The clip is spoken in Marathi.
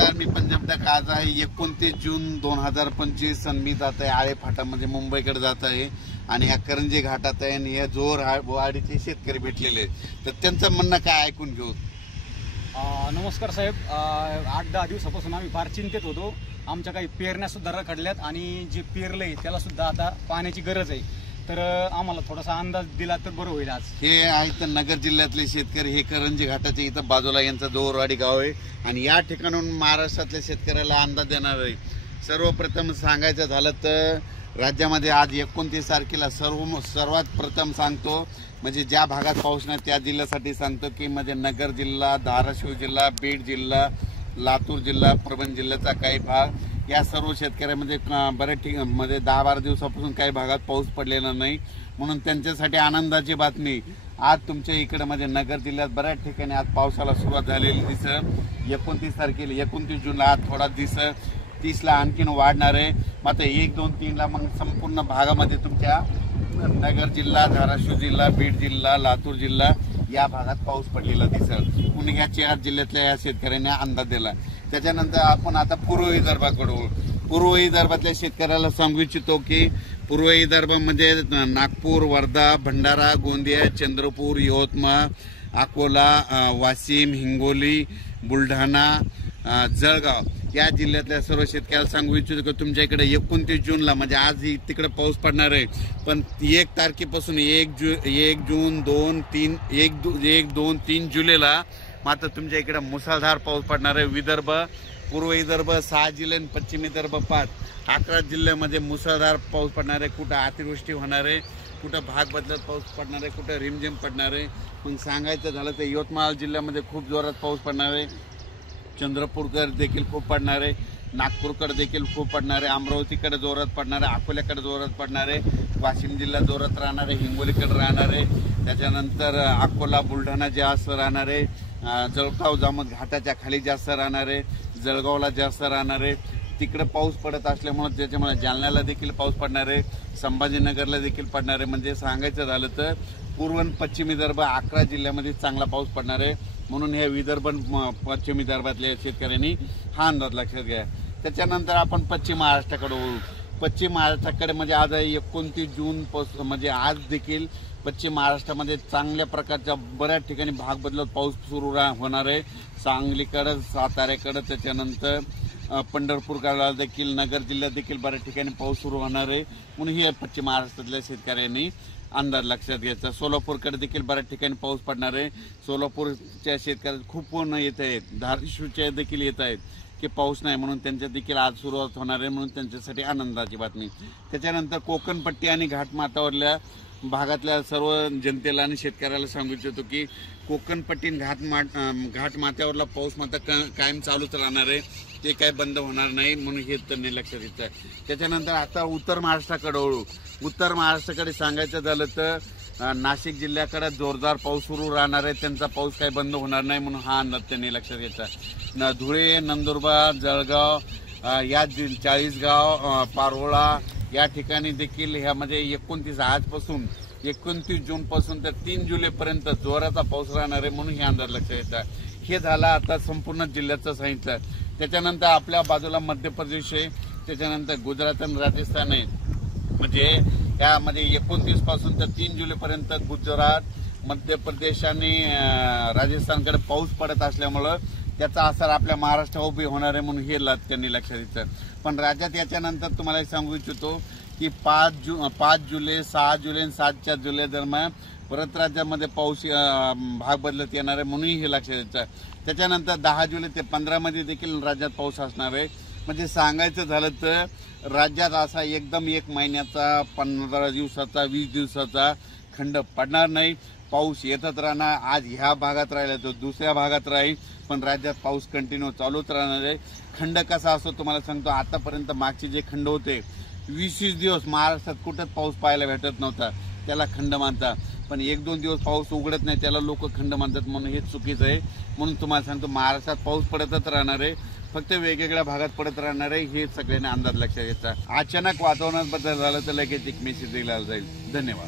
नमस्कार, मी पंजाब तक आज आहे 29 जून 2025 आणि मी जात आहे आळे फाटामध्ये मुंबईकडे जात आहे आणि ह्या करंजी घाटात आहे आणि या जोर वाडीचे शेतकरी भेटलेले तर त्यांचं म्हणणं काय ऐकून घेऊ। नमस्कार साहेब, 8-10 दिवसापासून आम्ही फार चिंतेत होतो। आमच्या काही पेरण्या सुद्धा रखडल्यात आणि जे पेरलंय त्याला सुद्धा आता पाण्याची गरज आहे, तर आम्हाला थोडासा अंदाज दिला तर बरं होईल। आज हे आहेत नगर जिल्ह्यातले शेतकरी, हे करंजी घाटाच्या इथं बाजूला यांचा जोरवाडी गाव आहे आणि या ठिकाणून महाराष्ट्रातल्या शेतकऱ्याला अंदाज देणार आहे। सर्वप्रथम सांगायचं झालं तर राज्यामध्ये आज 29 तारखेला सर्वात प्रथम सांगतो म्हणजे ज्या भागात पाऊस नाही त्या जिल्ह्यासाठी सांगतो की म्हणजे नगर जिल्हा, धाराशिव जिल्हा, बीड जिल्हा, लातूर जिल्हा, परभणी जिल्ह्याचा काही भाग, या सर्व शेतकऱ्यांमध्ये बऱ्याच ठिकाणी 10-12 दिवसापासून काही भागात पाऊस पडलेला नाही, म्हणून त्यांच्यासाठी आनंदाची बातमी। आज तुमच्या इकडे म्हणजे नगर जिल्ह्यात बऱ्याच ठिकाणी आज पावसाला सुरुवात झालेली दिसत। 29 तारखेला 29 जूनला आज थोडा दिसत, 30ला आणखीन वाढणार आहे, मात्र 1, 2, 3ला मग संपूर्ण भागामध्ये तुमच्या नगर जिल्हा, धाराशिव जिल्हा, बीड जिल्हा, लातूर जिल्हा या भागात पाऊस पडलेला दिसत। पुणे या 4 जिल्ह्यातल्या या शेतकऱ्यांना अंदाज दिला। त्याच्यानंतर आपण आता पूर्व विदर्भाकडे पूर्व विदर्भातल्या शेतकऱ्याला सांगू इच्छितो की पूर्व विदर्भामध्ये नागपूर, वर्धा, भंडारा, गोंदिया, चंद्रपूर, यवतमाळ, अकोला, वाशिम, हिंगोली, बुलढाणा, जळगाव या जिल्ह्यातल्या सर्व शेतकऱ्याला सांगू इच्छितो की तुमच्या इकडे 29 जूनला म्हणजे आज तिकडे पाऊस पडणार आहे, पण 1 तारखेपासून 1 जून 1, 2, 3 जुलैला मात्र तुमच्या इकडे मुसळधार पाऊस पडणार आहे। विदर्भ, पूर्व विदर्भ 6 जिल्हे आणि पश्चिम विदर्भ 5, 11 जिल्ह्यामध्ये मुसळधार पाऊस पडणार आहे। कुठं अतिवृष्टी होणार आहे, कुठं भाग बदलत पाऊस पडणार आहे, कुठं रिमझिम पडणार आहे। मग सांगायचं झालं तर यवतमाळ जिल्ह्यामध्ये खूप जोरात पाऊस पडणार आहे, चंद्रपूरकडे देखील खूप पडणार आहे, नागपूरकडे देखील खूप पडणार आहे, अमरावतीकडे जोरात पडणार आहे, अकोल्याकडे जोरात पडणार आहे, वाशिम जिल्हा जोरात राहणार आहे, हिंगोलीकडे राहणार आहे, त्याच्यानंतर अकोला, बुलढाणा जास्त राहणार आहे, जळगाव जामोद घाटाच्या खाली जास्त राहणार आहे, जळगावला जास्त राहणार आहे। तिकडे पाऊस पडत असल्यामुळे त्याच्यामुळे जालन्याला देखील पाऊस पडणार आहे, संभाजीनगरला देखील पडणार आहे। म्हणजे सांगायचं झालं तर पूर्व आणि पश्चिम विदर्भ 11 जिल्ह्यामध्ये चांगला पाऊस पडणार आहे, म्हणून हे विदर्भ पश्चिम विदर्भातल्या शेतकऱ्यांनी हा अंदाज लक्षात घ्या। त्याच्यानंतर आपण पश्चिम महाराष्ट्राकडे वळू। पश्चिम महाराष्ट्राकडे म्हणजे आज 29 जून म्हणजे आज देखील पश्चिम महाराष्ट्रामध्ये चांगल्या प्रकारच्या बऱ्याच ठिकाणी भाग बदलत पाऊस सुरू होणार आहे। सांगलीकडे, साताऱ्याकडे, त्याच्यानंतर पंढरपूरकडे देखील, नगर जिल्ह्यात देखील बऱ्याच ठिकाणी पाऊस सुरू होणार आहे, म्हणून हे पश्चिम महाराष्ट्रातल्या शेतकऱ्यांनी अंदाज लक्षात घ्यायचा। सोलापूरकडे देखील बऱ्याच ठिकाणी पाऊस पडणार आहे, सोलापूरच्या शेतकऱ्यांना खूप पूर्ण येत आहेत, धाराशिवच्या देखील येत आहेत की पाऊस नाही, म्हणून त्यांच्या देखील आज सुरुवात होणार आहे, म्हणून त्यांच्यासाठी आनंदाची बातमी। त्याच्यानंतर कोकणपट्टी आणि घाटमाथ्यावरल्या भागातल्या सर्व जनतेला आणि शेतकऱ्याला सांगू इच्छितो की कोकणपट्टी घाटमाथ्यावरला पाऊस मात्र कायम चालूच राहणार आहे, ते काय बंद होणार नाही, म्हणून हे त्यांनी लक्षात घेतलं आहे। त्याच्यानंतर आता उत्तर महाराष्ट्राकडे वळू। उत्तर महाराष्ट्राकडे सांगायचं झालं तर नाशिक जिल्ह्याकडे जोरदार पाऊस सुरू राहणार आहे, त्यांचा पाऊस काही बंद होणार नाही, म्हणून हा अंदाज त्यांनी लक्षात घेतला। धुळे, नंदुरबार, जळगाव या 40गाव, पारोळा या ठिकाणी देखील ह्यामध्ये 29 आजपासून 29 जून पासून तर 3 जुलैपर्यंत जोराचा पाऊस राहणार आहे, म्हणून हे अंदाज लक्षात घेतला। हे झालं आता संपूर्ण जिल्ह्याचं सांगितलं। त्याच्यानंतर आपल्या बाजूला मध्य प्रदेश आहे, त्याच्यानंतर गुजरात आणि राजस्थान आहे, म्हणजे यामध्ये 29 पासून तर 3 जुलैपर्यंत गुजरात, मध्य प्रदेश आणि राजस्थानकडे पाऊस पडत असल्यामुळं त्याचा असर आपल्या महाराष्ट्रावर उभी होणार आहे, म्हणून हे त्यांनी लक्षात घेतलं। पण राज्यात याच्यानंतर तुम्हाला सांगू इच्छितो की 5 जुलै, 6 जुलै आणि 7 जुलै दरम्यान परत राज्यामध्ये पाऊस भाग बदलत येणार आहे, म्हणून हे लक्षात घ्यायचं। त्याच्यानंतर 10 जुलै ते 15 मध्ये देखील राज्यात पाऊस असणार आहे। म्हणजे सांगायचं झालं तर राज्यात असा एकदम 1 महिन्याचा, 15 दिवसाचा, 20 दिवसाचा खंड पडणार नाही, पाऊस येतच राहणार। आज ह्या भागात राहिला तर दुसऱ्या भागात राहील, पण राज्यात पाऊस कंटिन्यू चालूच राहणार आहे। खंड कसा असतो तुम्हाला सांगतो, आतापर्यंत मागचे जे खंड होते 20 दिवस महाराष्ट्रात कुठंच पाऊस पाहायला भेटत नव्हता, त्याला खंड मानतात, पण 1-2 दिवस पाऊस उघडत नाही त्याला लोक खंड मानतात, म्हणून हे चुकीचं आहे। म्हणून तुम्हाला सांगतो महाराष्ट्रात पाऊस पडतच राहणार आहे, फक्त वेगवेगळ्या भागात पडत राहणार आहे, हे सगळ्यांनी अंदाज लक्षात घ्यायचा। अचानक वातावरणात बदल झाला तर लगेच एक मेसेज दिला जाईल। धन्यवाद।